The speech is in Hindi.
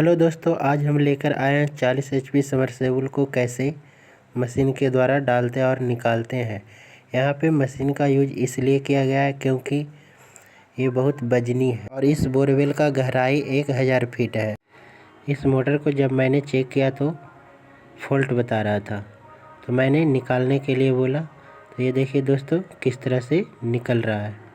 हेलो दोस्तों, आज हम लेकर आए हैं 40 HP सबमर्सिबल को कैसे मशीन के द्वारा डालते और निकालते हैं। यहाँ पे मशीन का यूज इसलिए किया गया है क्योंकि ये बहुत वजनी है और इस बोरवेल का गहराई 1000 फीट है। इस मोटर को जब मैंने चेक किया तो फॉल्ट बता रहा था, तो मैंने निकालने के लिए बोला। तो ये देखिए दोस्तों किस तरह से निकल रहा है।